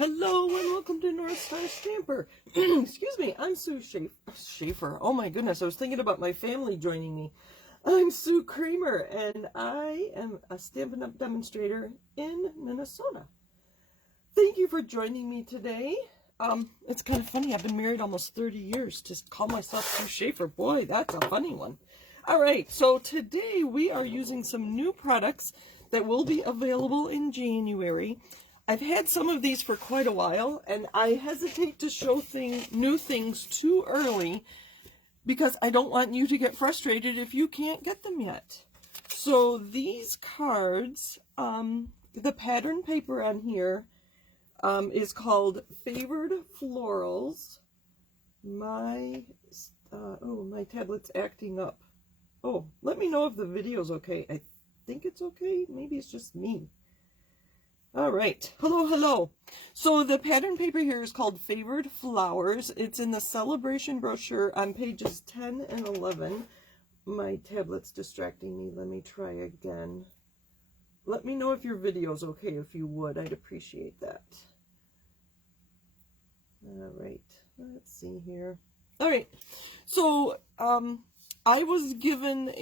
Hello and welcome to North Star Stamper. Excuse me, I'm Sue Schaefer. Oh my goodness, I was thinking about my family joining me. I'm Sue Kramer and I am a Stampin' Up! Demonstrator in Minnesota. Thank you for joining me today. It's kind of funny, I've been married almost 30 years. To call myself Sue Schaefer, boy, that's a funny one. Alright, so today we are using some new products that will be available in January. I've had some of these for quite a while, and I hesitate to show new things too early because I don't want you to get frustrated if you can't get them yet. So these cards, the pattern paper on here is called Favored Florals. My tablet's acting up. Oh, let me know if the video's okay. I think it's okay. Maybe it's just me. All right. Hello. So the pattern paper here is called Favored Flowers. It's in the Sale-a-bration brochure on pages 10 and 11. My tablet's distracting me. Let me try again. Let me know if your video's okay, if you would. I'd appreciate that. All right. Let's see here. All right. So I was given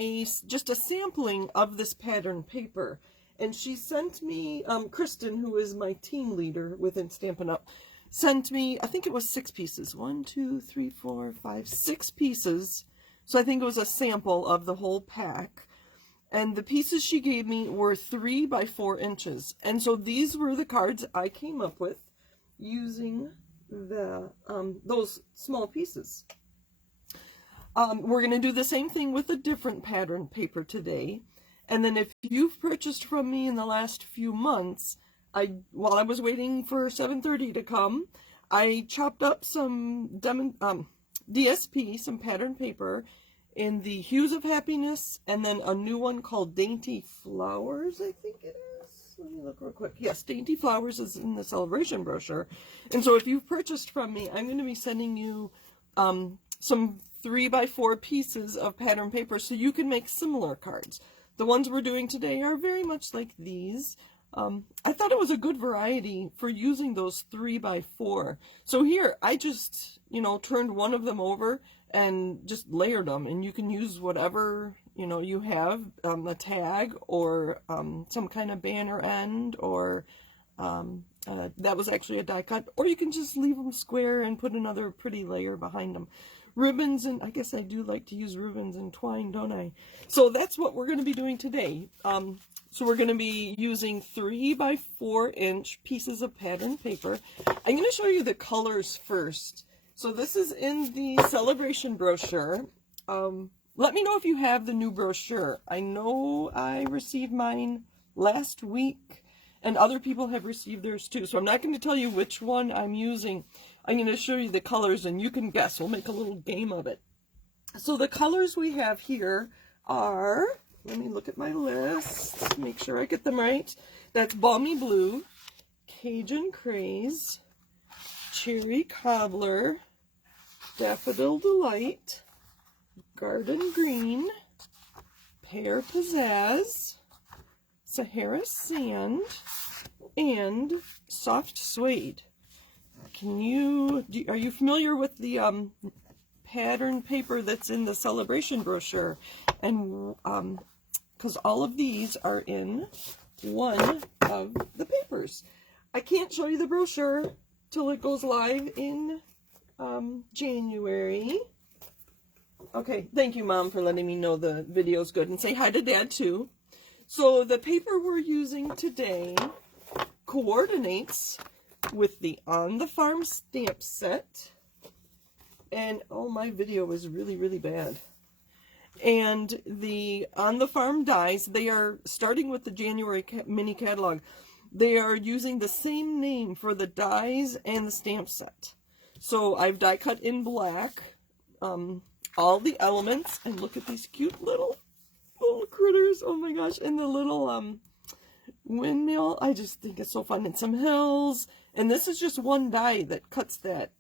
just a sampling of this pattern paper. And she sent me, Kristen, who is my team leader within Stampin' Up, sent me, I think it was 6 pieces. 1, 2, 3, 4, 5, 6 pieces. So I think it was a sample of the whole pack. And the pieces she gave me were 3 by 4 inches. And so these were the cards I came up with using those small pieces. We're going to do the same thing with a different pattern paper today. And then if you've purchased from me in the last few months, while I was waiting for 7:30 to come, I chopped up some DSP, some pattern paper, in the Hues of Happiness, and then a new one called Dainty Flowers, I think it is. Let me look real quick. Yes, Dainty Flowers is in the Sale-a-bration brochure. And so if you've purchased from me, I'm going to be sending you some 3 by 4 pieces of pattern paper so you can make similar cards. The ones we're doing today are very much like these. I thought it was a good variety for using those 3 by 4. So here, I just, turned one of them over and just layered them. And you can use whatever, you have, a tag or some kind of banner end, or that was actually a die cut. Or you can just leave them square and put another pretty layer behind them. Ribbons, and I guess I do like to use ribbons and twine, don't I? So that's what we're going to be doing today. So we're going to be using 3 by 4 inch pieces of pattern paper. I'm going to show you the colors first. So this is in the Sale-a-bration brochure. Let me know if you have the new brochure. I know I received mine last week, and other people have received theirs too. So I'm not going to tell you which one I'm using. I'm going to show you the colors and you can guess. We'll make a little game of it. So the colors we have here are, let me look at my list, make sure I get them right. That's Balmy Blue, Cajun Craze, Cherry Cobbler, Daffodil Delight, Garden Green, Pear Pizzazz, Sahara Sand, and Soft Suede. Are you familiar with the pattern paper that's in the Sale-a-bration brochure? And because all of these are in one of the papers. I can't show you the brochure till it goes live in January. Okay, thank you, Mom, for letting me know the video's good, and say hi to Dad too. So the paper we're using today coordinates with the On the Farm stamp set. And oh, my video is really bad. And the On the Farm dies, they are starting with the January mini catalog. They are using the same name for the dies and the stamp set. So I've die cut in black all the elements, and look at these cute little critters. Oh my gosh. And the little windmill, I just think it's so fun. And some hills, and this is just one die that cuts that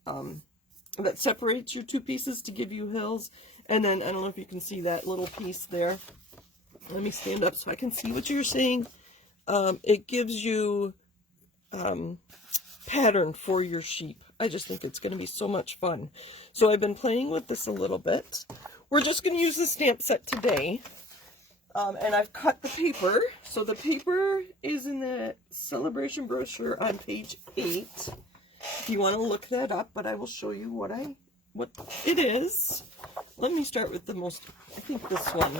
that separates your 2 pieces to give you hills. And then I don't know if you can see that little piece there. Let me stand up so I can see what you're saying. It gives you pattern for your sheep. I just think it's going to be so much fun. So I've been playing with this a little bit. We're just going to use the stamp set today. And I've cut the paper. So the paper is in the Sale-a-bration brochure on page 8. If you want to look that up, but I will show you what it is. Let me start with the most, I think this one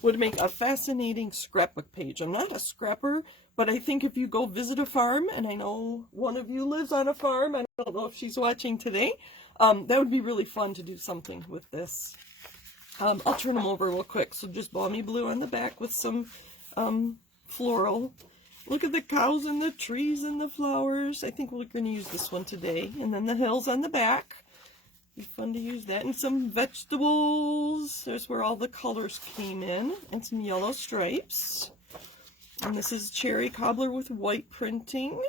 would make a fascinating scrapbook page. I'm not a scrapper, but I think if you go visit a farm, and I know one of you lives on a farm, I don't know if she's watching today, that would be really fun to do something with this. I'll turn them over real quick. So just balmy blue on the back with some floral. Look at the cows and the trees and the flowers. I think we're going to use this one today. And then the hills on the back. Be fun to use that. And some vegetables. There's where all the colors came in. And some yellow stripes. And this is cherry cobbler with white printing.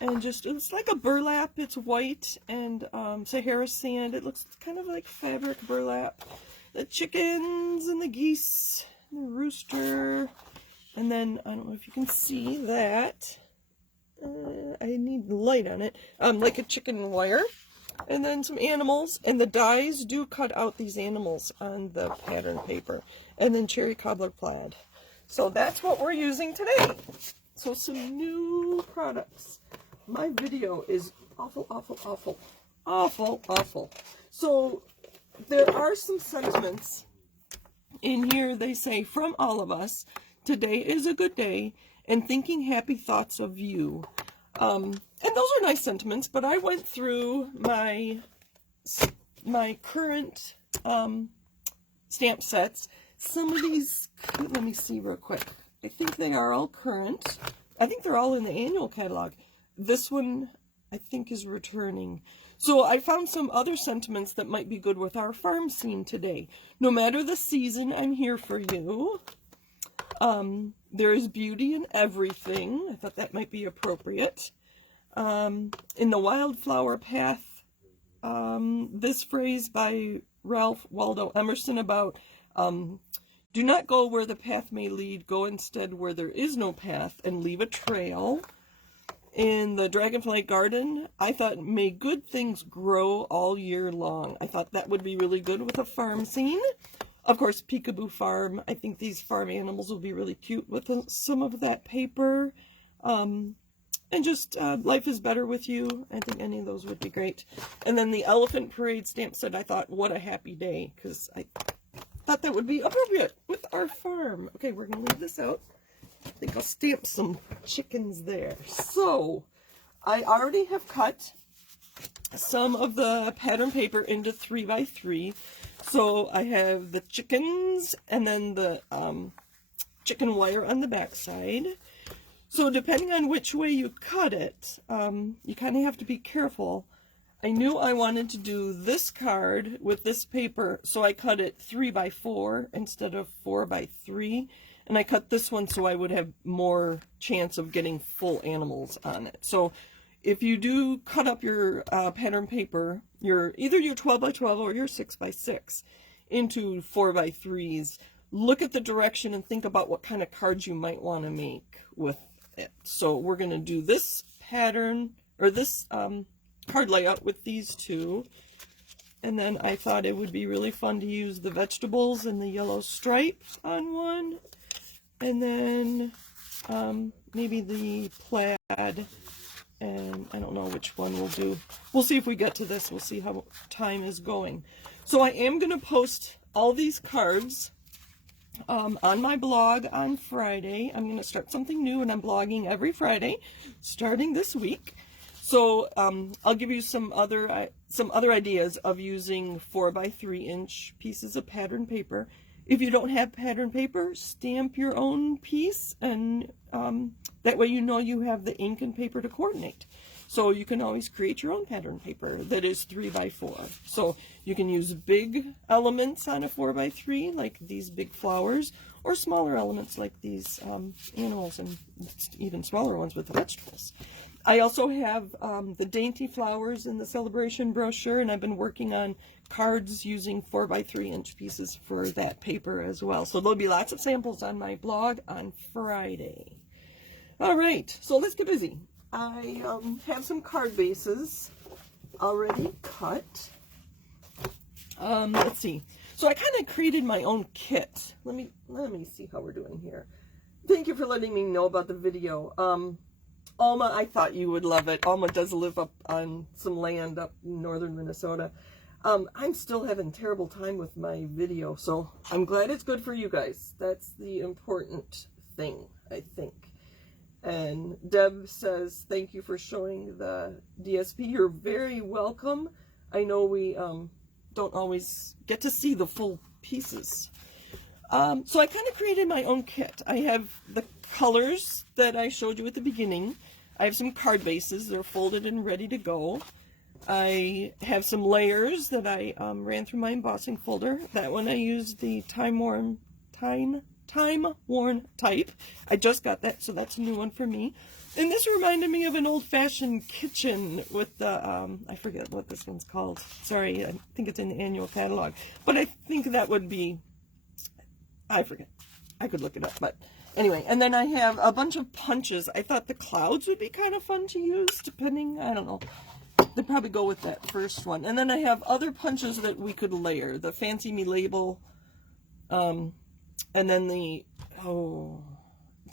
And just, it's like a burlap. It's white and Sahara sand. It looks kind of like fabric burlap. The chickens and the geese. And the rooster. And then, I don't know if you can see that. I need light on it. Like a chicken wire. And then some animals. And the dies do cut out these animals on the pattern paper. And then cherry cobbler plaid. So that's what we're using today. So some new products. My video is awful, awful, awful. Awful, awful. So there are some sentiments in here. They say, from all of us, today is a good day, and thinking happy thoughts of you. And those are nice sentiments, but I went through my current stamp sets. Some of these, let me see real quick. I think they are all current. I think they're all in the annual catalog. This one, I think, is returning. So I found some other sentiments that might be good with our farm scene today. No matter the season, I'm here for you. There is beauty in everything. I thought that might be appropriate. In the wildflower path, this phrase by Ralph Waldo Emerson about do not go where the path may lead, go instead where there is no path and leave a trail. In the Dragonfly Garden, I thought, may good things grow all year long. I thought that would be really good with a farm scene. Of course, Peekaboo Farm. I think these farm animals will be really cute with some of that paper. And just Life is Better with You. I think any of those would be great. And then the Elephant Parade stamp set, I thought, what a happy day. Because I thought that would be appropriate with our farm. Okay, we're going to leave this out. I think I'll stamp some chickens there. So, I already have cut some of the pattern paper into 3x3. So, I have the chickens and then the chicken wire on the back side. So, depending on which way you cut it, you kind of have to be careful. I knew I wanted to do this card with this paper, so I cut it 3x4 instead of 4x3. And I cut this one so I would have more chance of getting full animals on it. So if you do cut up your pattern paper, either your 12x12 or your 6x6 into 4x3s, look at the direction and think about what kind of cards you might want to make with it. So we're going to do this pattern, or this card layout with these two. And then I thought it would be really fun to use the vegetables and the yellow stripes on one. And then maybe the plaid, and I don't know which one we'll do. We'll see if we get to this. We'll see how time is going. So I am going to post all these cards on my blog on Friday. I'm going to start something new, and I'm blogging every Friday, starting this week. So I'll give you some other ideas of using 4x3 inch pieces of pattern paper. If you don't have pattern paper, stamp your own piece, and that way you know you have the ink and paper to coordinate. So you can always create your own pattern paper that is 3x4. So you can use big elements on a 4x3, like these big flowers, or smaller elements like these animals, and even smaller ones with the vegetables. I also have the dainty flowers in the Sale-a-bration brochure, and I've been working on cards using 4x3 inch pieces for that paper as well. So there'll be lots of samples on my blog on Friday. All right, so let's get busy. I have some card bases already cut. Let's see. So I kind of created my own kit. Let me see how we're doing here. Thank you for letting me know about the video. Alma, I thought you would love it. Alma does live up on some land up in northern Minnesota. I'm still having terrible time with my video, so I'm glad it's good for you guys. That's the important thing, I think. And Deb says, thank you for showing the DSP. You're very welcome. I know we don't always get to see the full pieces. So I kind of created my own kit. I have the colors that I showed you at the beginning. I have some card bases. They're folded and ready to go. I have some layers that I ran through my embossing folder. That one I used the time-worn type. I just got that, so that's a new one for me. And this reminded me of an old-fashioned kitchen with the, I forget what this one's called. Sorry, I think it's in the annual catalog. But I think that would be, I forget. I could look it up, but anyway. And then I have a bunch of punches. I thought the clouds would be kind of fun to use, depending, I don't know. They'd probably go with that first one. And then I have other punches that we could layer. The Fancy Me label, and then the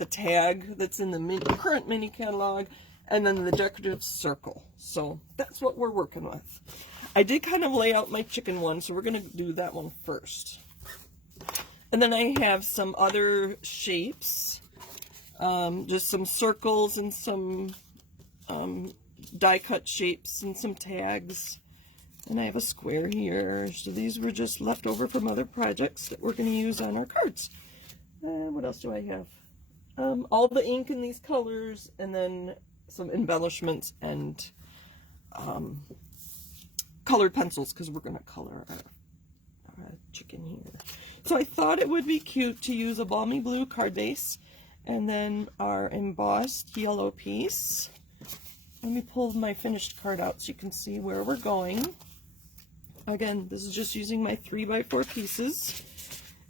tag that's in the current mini catalog, and then the decorative circle. So that's what we're working with. I did kind of lay out my chicken one, so we're going to do that one first. And then I have some other shapes, just some circles and some die cut shapes and some tags. And I have a square here. So these were just left over from other projects that we're going to use on our cards. What else do I have? All the ink in these colors, and then some embellishments and colored pencils, because we're going to color our chicken here. So I thought it would be cute to use a balmy blue card base, and then our embossed yellow piece. Let me pull my finished card out so you can see where we're going. Again, this is just using my 3x4 pieces.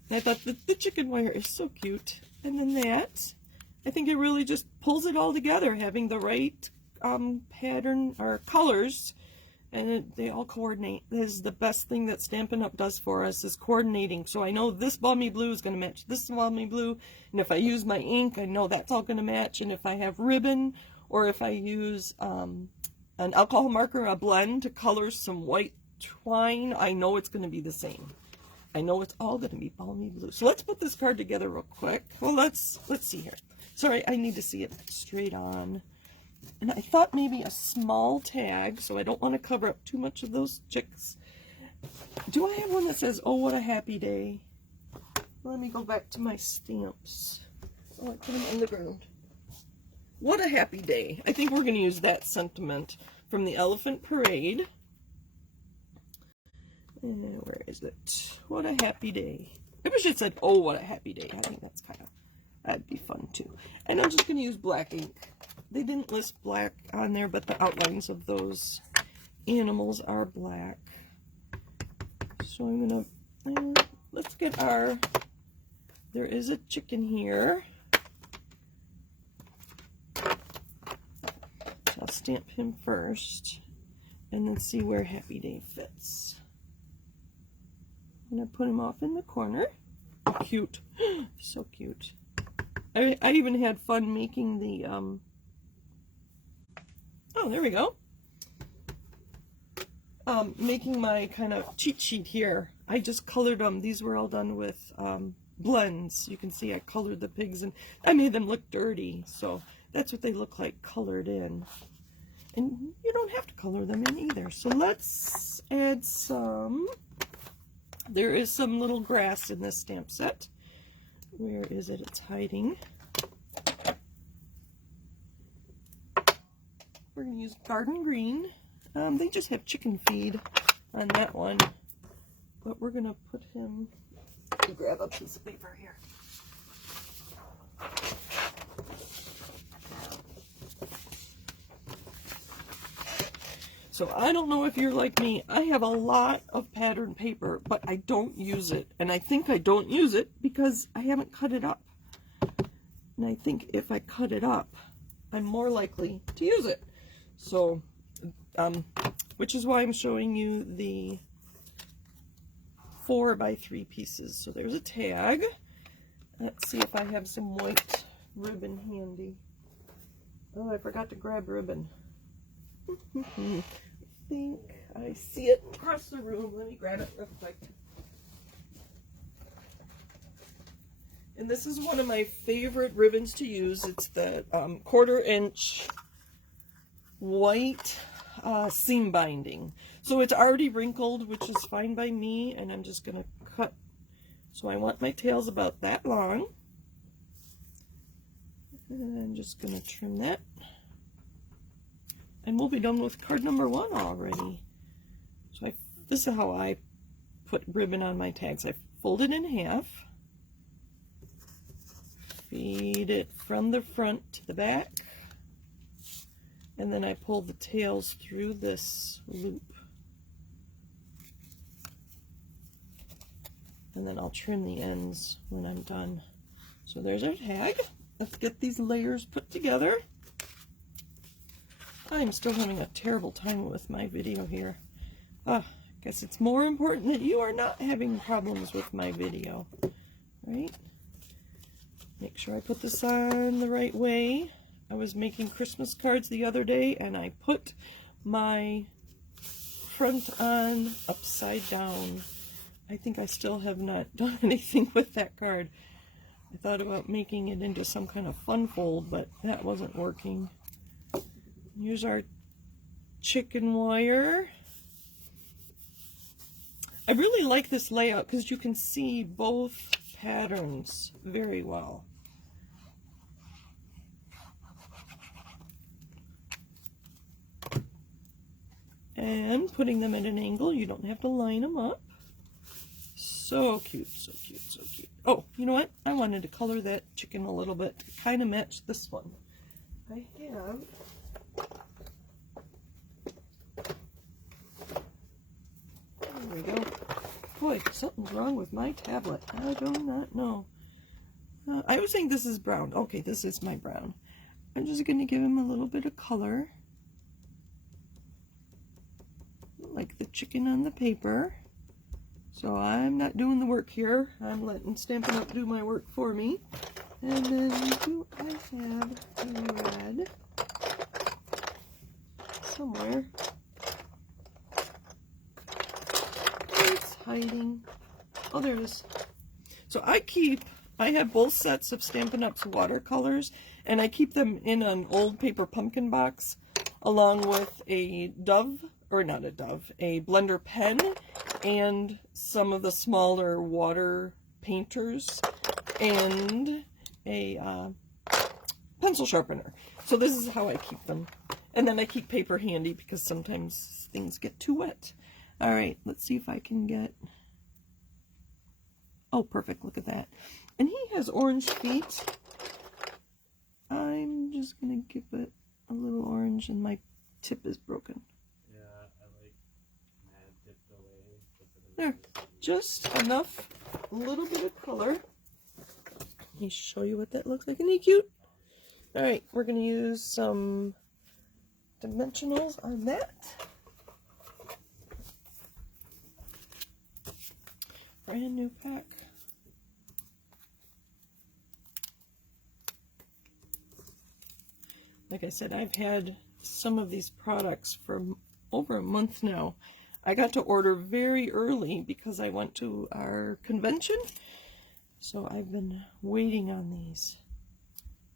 And I thought that the chicken wire is so cute. And then that, I think it really just pulls it all together, having the right pattern or colors, and they all coordinate. This is the best thing that Stampin' Up! Does for us, is coordinating. So I know this balmy blue is going to match this balmy blue, and if I use my ink, I know that's all going to match. And if I have ribbon, or if I use an alcohol marker, a blend to color some white twine, I know it's going to be the same. I know it's all going to be balmy blue. So let's put this card together real quick. Well, let's see here. Sorry, I need to see it straight on. And I thought maybe a small tag, so I don't want to cover up too much of those chicks. Do I have one that says, oh, what a happy day? Let me go back to my stamps. Oh, I put them on the ground. What a happy day. I think we're going to use that sentiment from the Elephant Parade. Where is it? What a happy day. I wish it said, oh, what a happy day. I think that'd be fun too. And I'm just going to use black ink. They didn't list black on there, but the outlines of those animals are black. So I'm going to, let's get our, there is a chicken here. So I'll stamp him first, and then see where Happy Day fits. I'm going to put him off in the corner. Oh, cute. So cute. I even had fun making the, oh, there we go. Making my kind of cheat sheet here. I just colored them. These were all done with blends. You can see I colored the pigs, and I made them look dirty. So that's what they look like colored in. And you don't have to color them in either. So let's add some. There is some little grass in this stamp set. Where is it? It's hiding. We're going to use Garden Green. They just have chicken feed on that one. But we're going to put him... Let me grab a piece of paper here. So I don't know if you're like me. I have a lot of pattern paper, but I don't use it. And I think I don't use it because I haven't cut it up. And I think if I cut it up, I'm more likely to use it. So, which is why I'm showing you the 4x3 pieces. So there's a tag. Let's see if I have some white ribbon handy. Oh, I forgot to grab ribbon. I think I see it across the room. Let me grab it real quick. And this is one of my favorite ribbons to use. It's the 1/4 inch white seam binding. So it's already wrinkled, which is fine by me, and I'm just going to cut. So I want my tails about that long. And I'm just going to trim that. And we'll be done with card number 1 already. So this is how I put ribbon on my tags. I fold it in half. Feed it from the front to the back, and then I pull the tails through this loop, and then I'll trim the ends when I'm done. So there's our tag. Let's get these layers put together. I'm still having a terrible time with my video here. I guess it's more important that you are not having problems with my video, right? Make sure I put this on the right way. I was making Christmas cards the other day, and I put my front on upside down. I think I still have not done anything with that card. I thought about making it into some kind of fun fold, but that wasn't working. Here's our chicken wire. I really like this layout because you can see both patterns very well. And putting them at an angle, you don't have to line them up. So cute, so cute, so cute. Oh, you know what? I wanted to color that chicken a little bit to kind of match this one. I have there we go. Boy, something's wrong with my tablet. I do not know. I was saying this is brown. Okay, this is my brown. I'm just going to give him a little bit of color. Like the chicken on the paper. So I'm not doing the work here. I'm letting Stampin' Up! Do my work for me. And then do I have the red somewhere? It's hiding. Oh, there it is. So I have both sets of Stampin' Up's watercolors, and I keep them in an old paper pumpkin box along with a a blender pen and some of the smaller water painters and a pencil sharpener. So this is how I keep them. And then I keep paper handy because sometimes things get too wet. All right, let's see if I can get... Oh, perfect, look at that. And he has orange feet. I'm just going to give it a little orange, and my tip is broken. Yeah, I like mad dipped away. There, just enough, a little bit of color. Let me show you what that looks like. Isn't he cute? All right, we're going to use some dimensionals on that. Brand new pack. Like I said, I've had some of these products for over a month now. I got to order very early because I went to our convention. So I've been waiting on these.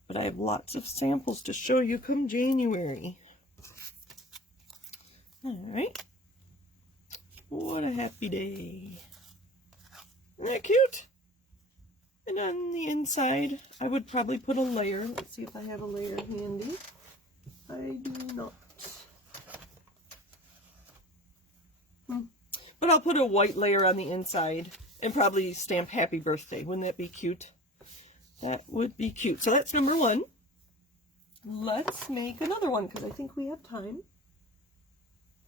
But I have lots of samples to show you come January. Alright. What a happy day. Isn't that cute? And on the inside, I would probably put a layer. Let's see if I have a layer handy. I do not. But I'll put a white layer on the inside and probably stamp Happy Birthday. Wouldn't that be cute? That would be cute. So that's number 1. Let's make another one because I think we have time.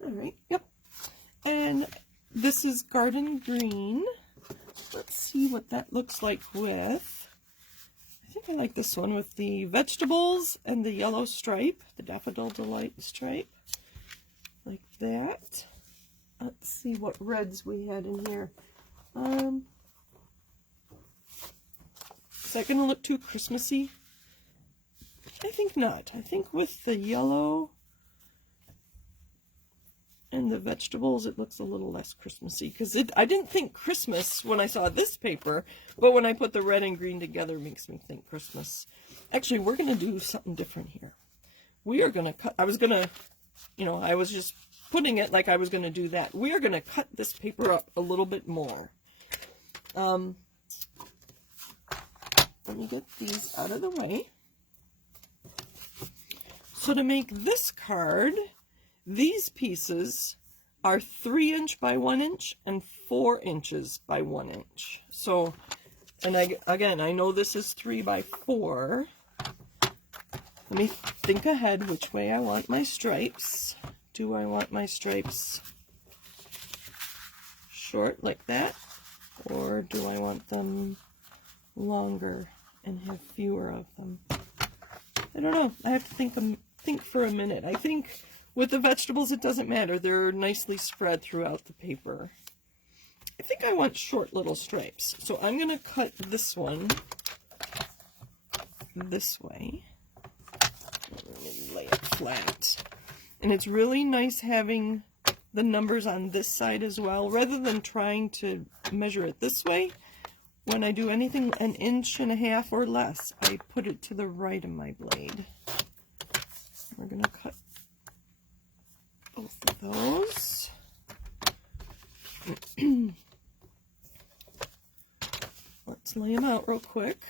All right. Yep. And this is Garden Green. Let's see what that looks like with. I think I like this one with the vegetables and the yellow stripe, the Daffodil Delight stripe, like that. Let's see what reds we had in here. Is that going to look too Christmassy? I think not. I think with the yellow and the vegetables, it looks a little less Christmassy. Because I didn't think Christmas when I saw this paper, but when I put the red and green together, it makes me think Christmas. Actually, we're going to do something different here. We are going to cut, I was going to, you know, I was just putting it like I was going to do that. We are going to cut this paper up a little bit more. Let me get these out of the way. So to make this card, these pieces are 3" by 1" and 4" by 1". So, and again, I know this is 3 by 4. Let me think ahead which way I want my stripes. Do I want my stripes short like that? Or do I want them longer and have fewer of them? I don't know. I have to think for a minute. I think with the vegetables, it doesn't matter. They're nicely spread throughout the paper. I think I want short little stripes. So I'm going to cut this one this way. Let me lay it flat. And it's really nice having the numbers on this side as well. Rather than trying to measure it this way, when I do anything 1.5 inches or less, I put it to the right of my blade. We're going to cut both of those. Let's lay them out real quick.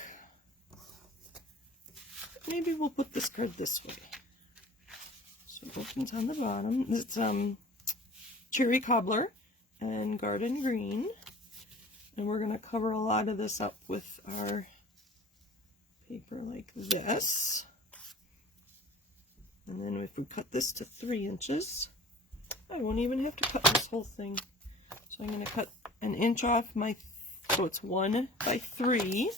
Maybe we'll put this card this way. So it opens on the bottom. It's Cherry Cobbler and Garden Green. And we're going to cover a lot of this up with our paper like this. And then if we cut this to 3 inches, I won't even have to cut this whole thing. So I'm going to cut 1 inch off my, so it's 1 by 3.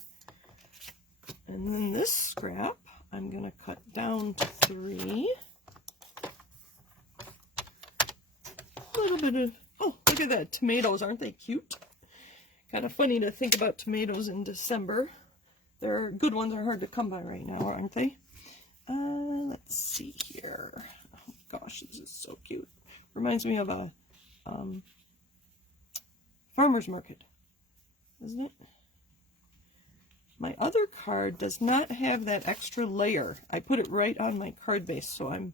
And then this scrap, I'm going to cut down to 3. A little bit of, oh, look at that, tomatoes, aren't they cute? Kind of funny to think about tomatoes in December. They're good ones are hard to come by right now, aren't they? Let's see here. Oh gosh, this is so cute. Reminds me of a farmer's market, isn't it? My other card does not have that extra layer. I put it right on my card base, so I'm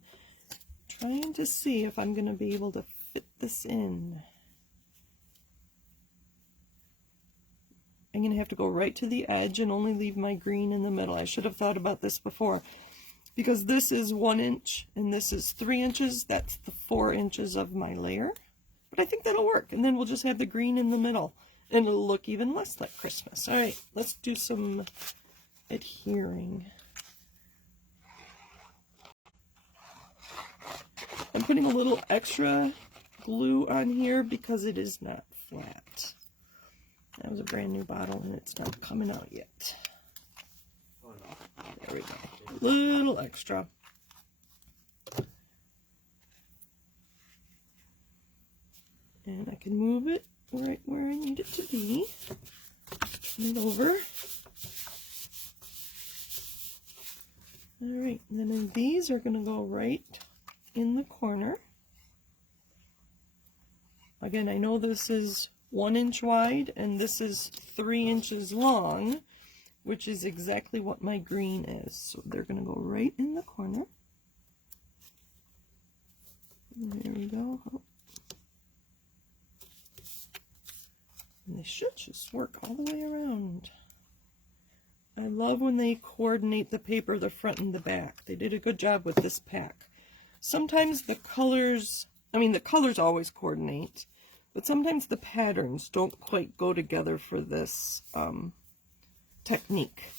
trying to see if I'm going to be able to fit this in. I'm going to have to go right to the edge and only leave my green in the middle. I should have thought about this before. Because this is 1 inch and this is 3 inches. That's the 4 inches of my layer. But I think that'll work. And then we'll just have the green in the middle. And it'll look even less like Christmas. All right, let's do some adhering. I'm putting a little extra glue on here because it is not flat. That was a brand new bottle and it's not coming out yet. There we go. A little extra. And I can move it right where I need it to be. Turn it over. Alright, and then these are going to go right in the corner. Again, I know this is 1 inch wide and this is 3 inches long, which is exactly what my green is. So they're going to go right in the corner. There we go. And they should just work all the way around. I love when they coordinate the paper, the front and the back. They did a good job with this pack. Sometimes the colors, the colors always coordinate, but sometimes the patterns don't quite go together for this technique.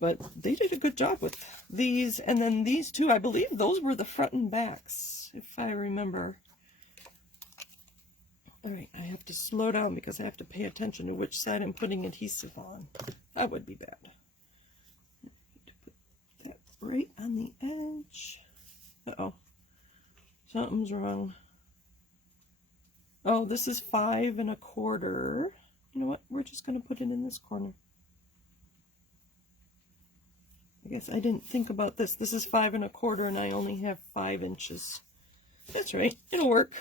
But they did a good job with these, and then these two, I believe those were the front and backs, if I remember. Alright, I have to slow down because I have to pay attention to which side I'm putting adhesive on. That would be bad. right on the edge. Uh-oh. Something's wrong. Oh, this is 5 1/4. You know what? We're just going to put it in this corner. I guess I didn't think about this. This is 5 1/4 and I only have 5 inches. That's right. It'll work.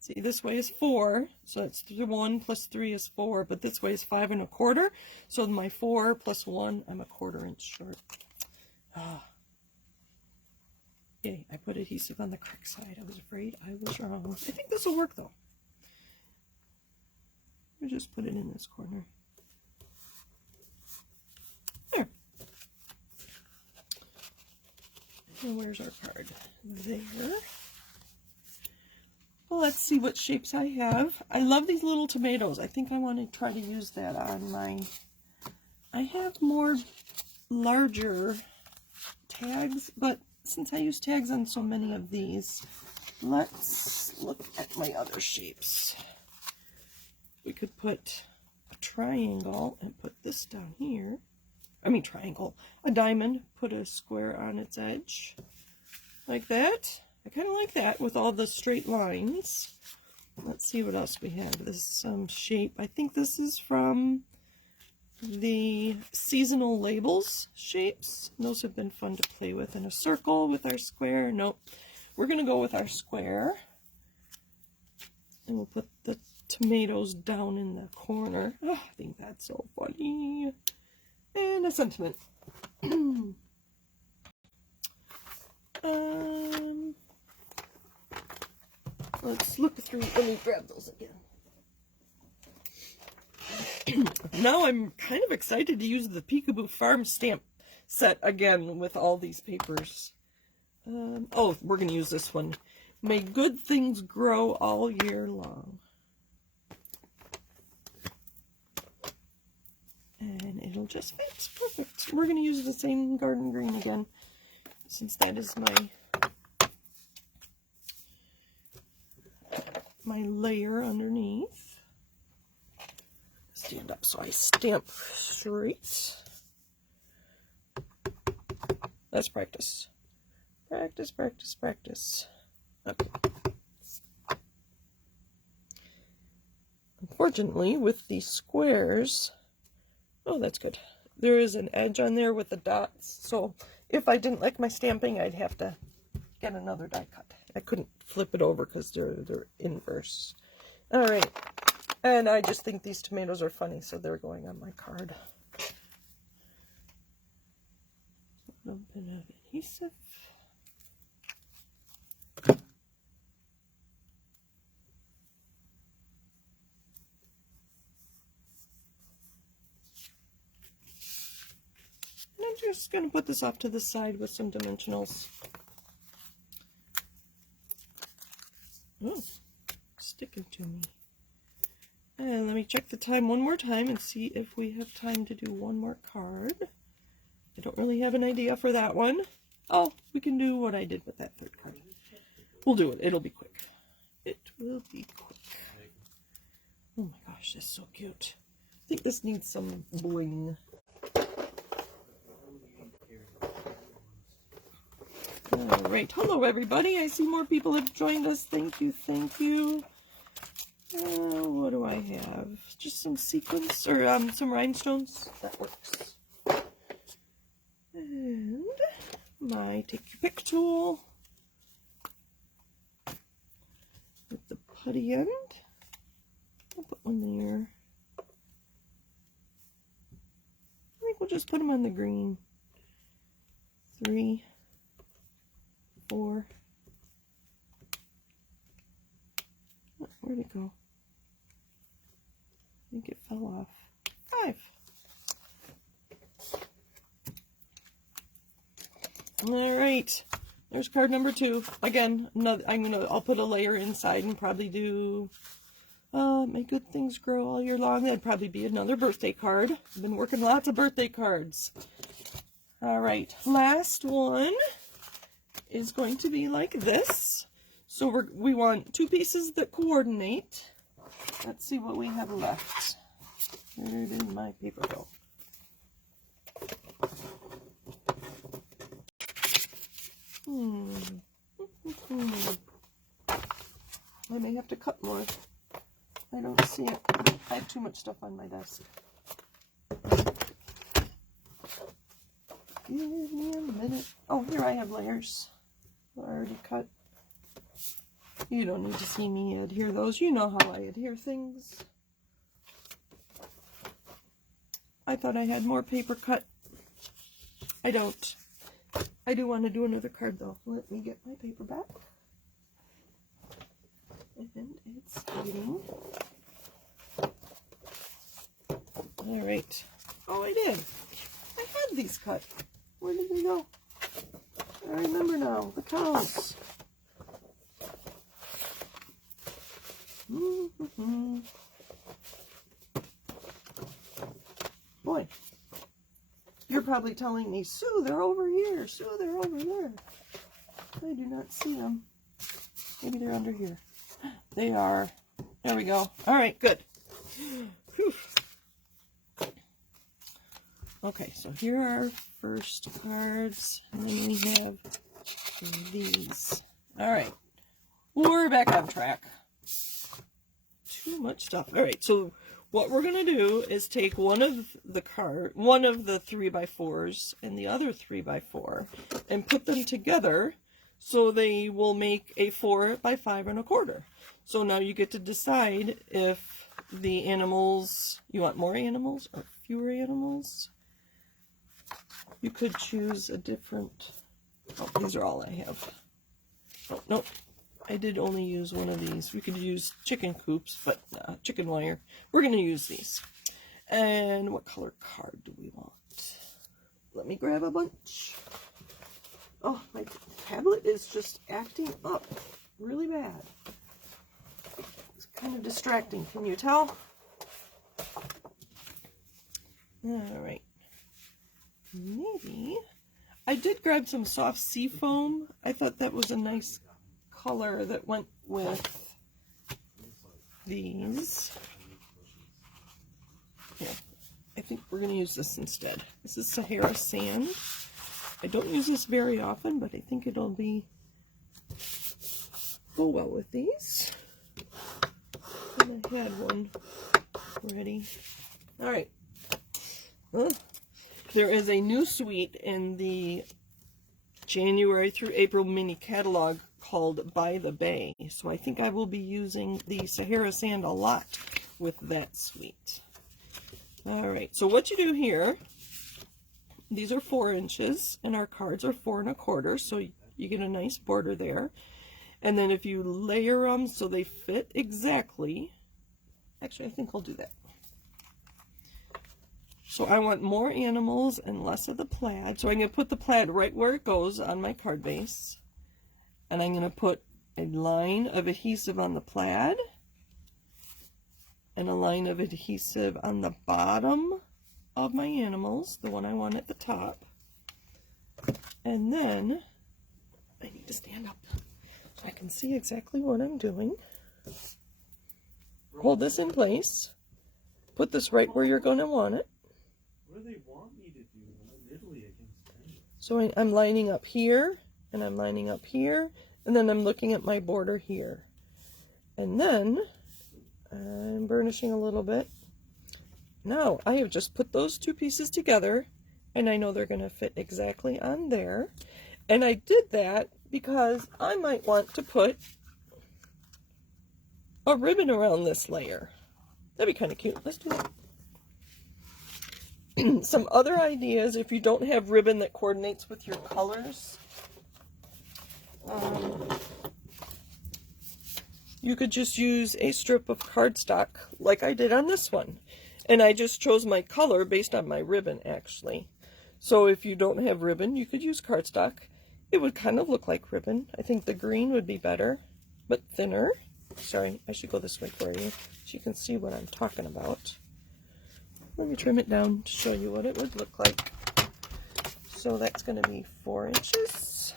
See, this way is 4, so it's 1 plus 3 is 4, but this way is 5 1/4. So my 4 plus 1, I'm 1/4 inch short. Ah. Yay, I put adhesive on the correct side. I was afraid I was wrong. I think this will work though. We'll just put it in this corner. There. And where's our card? There. Well, let's see what shapes I have. I love these little tomatoes. I think I want to try to use that on my... I have more larger tags, but since I use tags on so many of these, let's look at my other shapes. We could put a triangle and put this down here. I mean triangle. A diamond, put a square on its edge. Like that. I kind of like that with all the straight lines. Let's see what else we have. This is some shape. I think this is from the seasonal labels shapes. Those have been fun to play with. And a circle with our square. Nope. We're going to go with our square. And we'll put the tomatoes down in the corner. Oh, I think that's so funny. And a sentiment. Let's look through. Let me grab those again. Now I'm kind of excited to use the Peekaboo Farm stamp set again with all these papers. Oh, we're going to use this one. May good things grow all year long. And it'll just fit. It's perfect. We're going to use the same garden green again, since that is my layer underneath. Stand up so I stamp straight. Let's practice. Practice, practice, practice. Okay. Unfortunately, with these squares, oh, that's good. There is an edge on there with the dots, so if I didn't like my stamping, I'd have to get another die cut. I couldn't flip it over because they're inverse. All right, and I just think these tomatoes are funny, so they're going on my card. A little bit of adhesive. And I'm just going to put this off to the side with some dimensionals. Oh, sticking to me. And let me check the time one more time and see if we have time to do one more card. I don't really have an idea for that one. Oh, we can do what I did with that third card. We'll do it. It'll be quick. It will be quick. Oh my gosh, this is so cute. I think this needs some bling. Alright, hello everybody. I see more people have joined us. Thank you, thank you. What do I have? Just some sequins, or some rhinestones. That works. And my take your pick tool with the putty end. I'll put one there. I think we'll just put them on the green. 3, 4. Where'd it go? I think it fell off. 5. All right. There's card number 2. Again, I'll put a layer inside and probably do may good things grow all year long. That'd probably be another birthday card. I've been working lots of birthday cards. All right. Last one is going to be like this. So we want 2 pieces that coordinate. Let's see what we have left. Where did my paper go? I may have to cut more. I don't see it. I have too much stuff on my desk. Give me a minute. Oh, here I have layers. I already cut. You don't need to see me adhere those. You know how I adhere things. I thought I had more paper cut. I don't. I do want to do another card though. Let me get my paper back. And it's waiting. Alright. Oh, I did. I had these cut. Where did they go? I remember now. The cows. Boy. You're probably telling me, Sue, they're over here. Sue, they're over there. I do not see them. Maybe they're under here. They are. There we go. All right, good. Whew. Okay, so here are our first cards. And then we have these. All right. We're back on track. Too much stuff. All right, so what we're going to do is take one of the 3x4s and the other 3x4 and put them together so they will make a 4x5 1/4. So now you get to decide if the animals, you want more animals or fewer animals. You could choose a different, oh, these are all I have. Oh, nope. I did only use one of these. We could use chicken coops, but chicken wire. We're going to use these. And what color card do we want? Let me grab a bunch. Oh, my tablet is just acting up really bad. It's kind of distracting. Can you tell? All right. Maybe. I did grab some soft sea foam. I thought that was a nice color that went with these. Yeah, I think we're going to use this instead. This is Sahara sand. I don't use this very often, but I think it'll go well with these. And I had one ready. All right. There is a new suite in the January through April mini catalog called By the Bay. So I think I will be using the Sahara sand a lot with that suite. All right, so what you do here, these are 4 inches and our cards are 4 1/4, so you get a nice border there. And then if you layer them so they fit exactly, actually I think I'll do that. So I want more animals and less of the plaid. So I'm going to put the plaid right where it goes on my card base. And I'm going to put a line of adhesive on the plaid. And a line of adhesive on the bottom of my animals. The one I want at the top. And then I need to stand up so I can see exactly what I'm doing. Hold this in place. Put this right where you're going to want it. What do they want me to do? I'm in Italy against Canada. So I'm lining up here, and I'm lining up here, and then I'm looking at my border here. And then I'm burnishing a little bit. Now I have just put those 2 pieces together, and I know they're going to fit exactly on there. And I did that because I might want to put a ribbon around this layer. That'd be kind of cute. Let's do that. Some other ideas, if you don't have ribbon that coordinates with your colors, you could just use a strip of cardstock like I did on this one. And I just chose my color based on my ribbon, actually. So if you don't have ribbon, you could use cardstock. It would kind of look like ribbon. I think the green would be better, but thinner. Sorry, I should go this way for you so you can see what I'm talking about. Let me trim it down to show you what it would look like. So that's going to be 4 inches.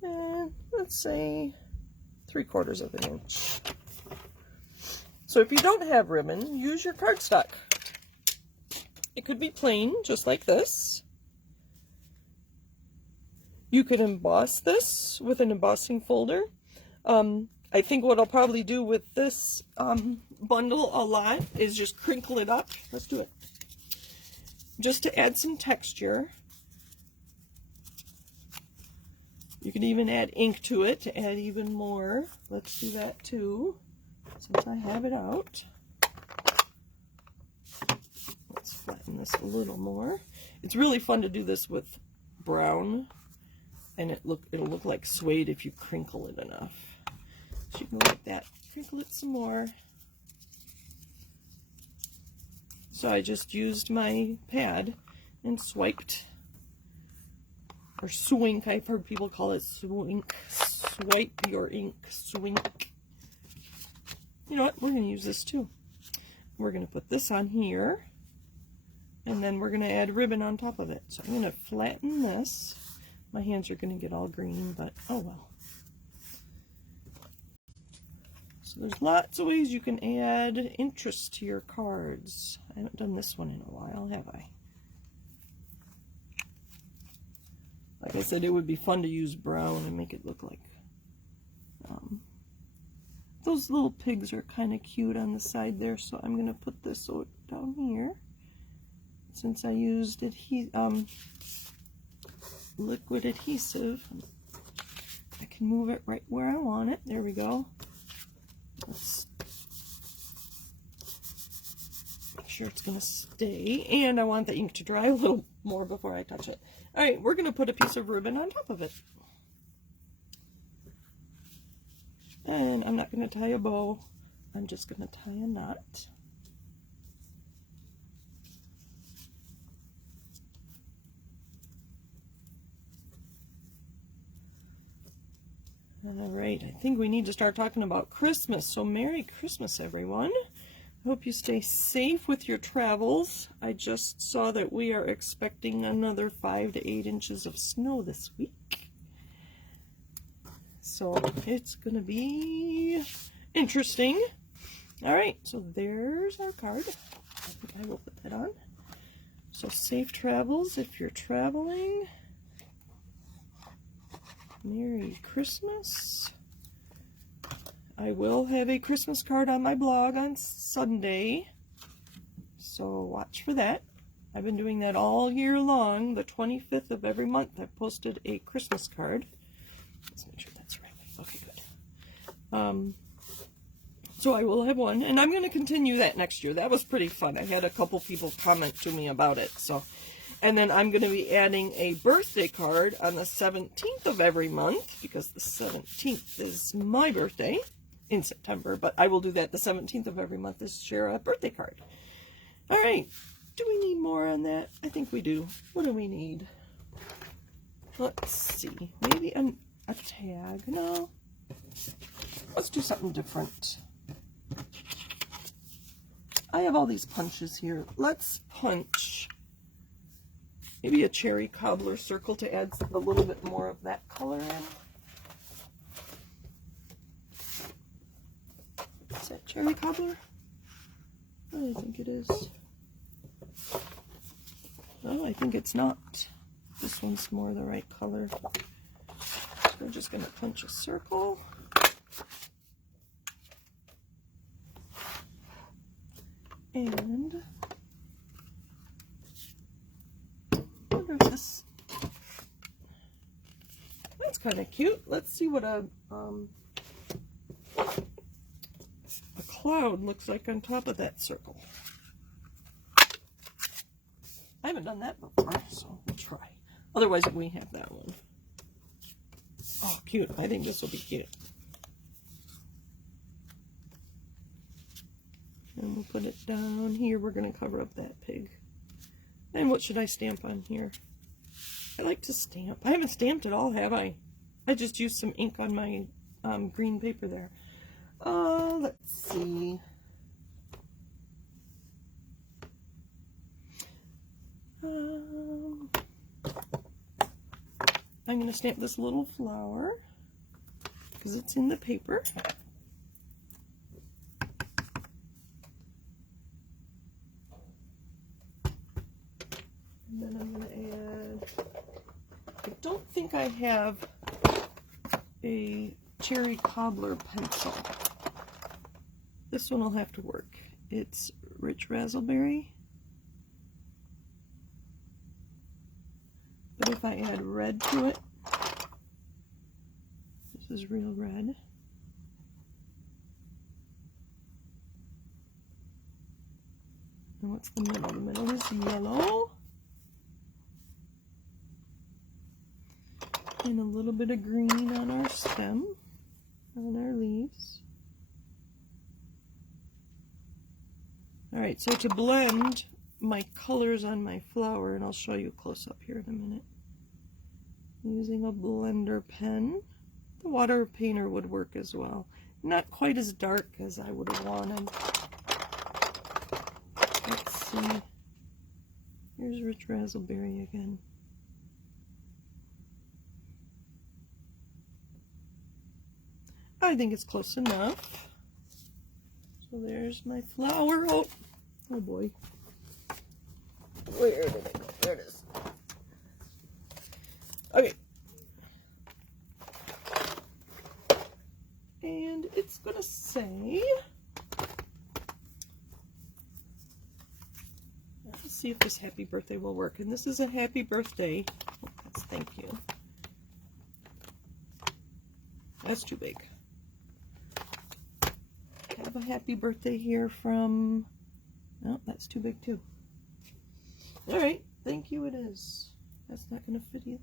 And let's say 3/4 of an inch. So if you don't have ribbon, use your cardstock. It could be plain, just like this. You could emboss this with an embossing folder. I think what I'll probably do with this bundle a lot is just crinkle it up. Let's do it. Just to add some texture. You can even add ink to it to add even more. Let's do that too, since I have it out. Let's flatten this a little more. It's really fun to do this with brown, and it'll look like suede if you crinkle it enough. So you can go like that. Crinkle it some more. So I just used my pad and swiped, or swink. I've heard people call it swink. Swipe your ink, swink. You know what? We're going to use this too. We're going to put this on here, and then we're going to add ribbon on top of it. So I'm going to flatten this. My hands are going to get all green, but oh well. So there's lots of ways you can add interest to your cards. I haven't done this one in a while, have I? Like I said, it would be fun to use brown and make it look like... those little pigs are kind of cute on the side there, so I'm going to put this down here. Since I used liquid adhesive, I can move it right where I want it. There we go. Let's make sure it's going to stay, and I want the ink to dry a little more before I touch it. Alright, we're going to put a piece of ribbon on top of it. And I'm not going to tie a bow, I'm just going to tie a knot. Alright, I think we need to start talking about Christmas. So Merry Christmas, everyone. I hope you stay safe with your travels. I just saw that we are expecting another 5 to 8 inches of snow this week. So it's going to be interesting. Alright, so there's our card. I think I will put that on. So safe travels if you're traveling. Merry Christmas. I will have a Christmas card on my blog on Sunday, so watch for that. I've been doing that all year long. The 25th of every month I've posted a Christmas card. Let's make sure that's right. Okay, good. So I will have one, and I'm going to continue that next year. That was pretty fun. I had a couple people comment to me about it. And then I'm going to be adding a birthday card on the 17th of every month, because the 17th is my birthday in September, but I will do that the 17th of every month is share a birthday card. All right, do we need more on that? I think we do. What do we need? Let's see, maybe a tag. No, let's do something different. I have all these punches here. Let's punch maybe a cherry cobbler circle to add a little bit more of that color in. Is that cherry cobbler? I think it is. No, I think it's not. This one's more the right color. So we're just going to punch a circle. And I wonder if this, that's kind of cute. Let's see what a cloud looks like on top of that circle. I haven't done that before, so we'll try. Otherwise, we have that one. Oh, cute. I think this will be cute. And we'll put it down here. We're going to cover up that pig. And what should I stamp on here? I like to stamp. I haven't stamped at all, have I? I just used some ink on my green paper there. Let's see. I'm going to stamp this little flower because it's in the paper. And then I'm going to add, I don't don't think I have a cherry cobbler pencil. This one will have to work. It's rich raspberry. But if I add red to it, this is real red. And what's the middle? The middle is yellow. And a little bit of green on our stem, on our leaves. Alright, so to blend my colors on my flower, and I'll show you close up here in a minute, using a blender pen. The water painter would work as well. Not quite as dark as I would have wanted. Let's see. Here's rich raspberry again. I think it's close enough. So there's my flower. Oh, oh boy. Where did it go? There it is. Okay. And it's going to say, let's see if this happy birthday will work. And this is a happy birthday. Oh, that's thank you. That's too big. Have a happy birthday here from, no, that's too big too. All right, thank you it is. That's not going to fit either.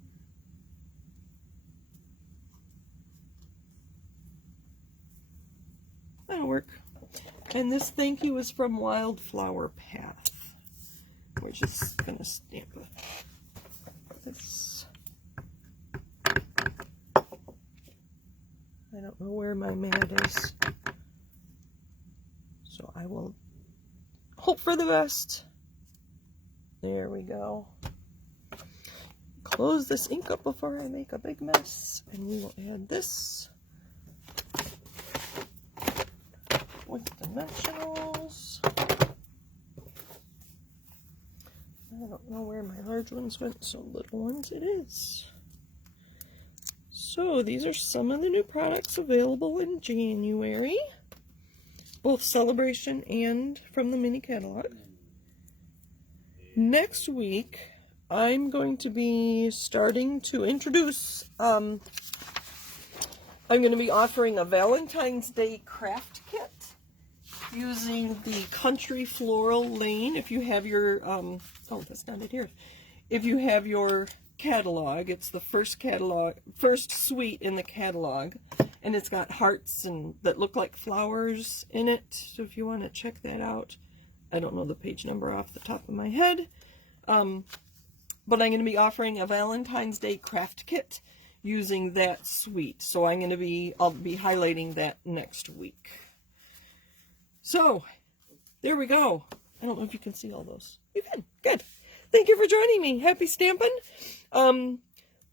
That'll work. And this thank you is from Wildflower Path. We're just going to stamp this. I don't know where my mat is. So I will hope for the best. There we go. Close this ink up before I make a big mess. And we will add this with dimensionals. I don't know where my large ones went, so little ones it is. So these are some of the new products available in January. Both Sale-a-bration and from the mini catalog. Next week, I'm going to be starting to introduce, I'm going to be offering a Valentine's Day craft kit using the Country Floral Lane. If you have your, oh, that's not it here. If you have your catalog, it's the first suite in the catalog. And it's got hearts and that look like flowers in it. So if you want to check that out, I don't know the page number off the top of my head. But I'm going to be offering a Valentine's Day craft kit using that suite. So I'll be highlighting that next week. So there we go. I don't know if you can see all those. You can. Good. Thank you for joining me. Happy stamping.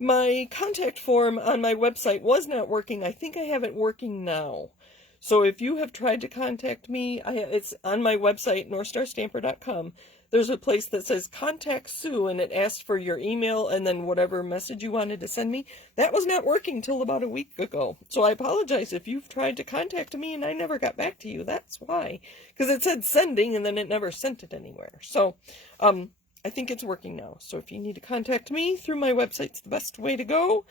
My contact form on my website was not working. I think I have it working now. So if you have tried to contact me, it's on my website, northstarstamper.com. There's a place that says Contact Sue, and it asks for your email and then whatever message you wanted to send me. That was not working until about a week ago. So I apologize if you've tried to contact me and I never got back to you. That's why. Because it said sending and then it never sent it anywhere. So, I think it's working now. So if you need to contact me through my website, it's the best way to go.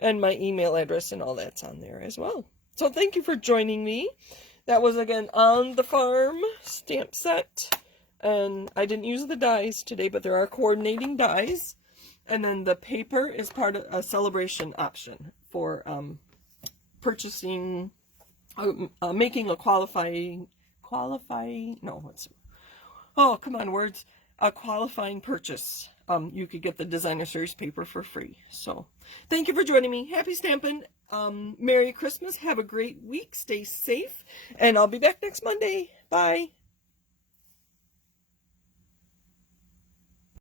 And my email address and all that's on there as well. So thank you for joining me. That was, again, On the Farm stamp set. And I didn't use the dies today, but there are coordinating dies. And then the paper is part of a Sale-a-bration option for purchasing, making a qualifying purchase. You could get the designer series paper for free. So thank you for joining me. Happy stamping. Merry Christmas. Have a great week. Stay safe. And I'll be back next Monday. Bye.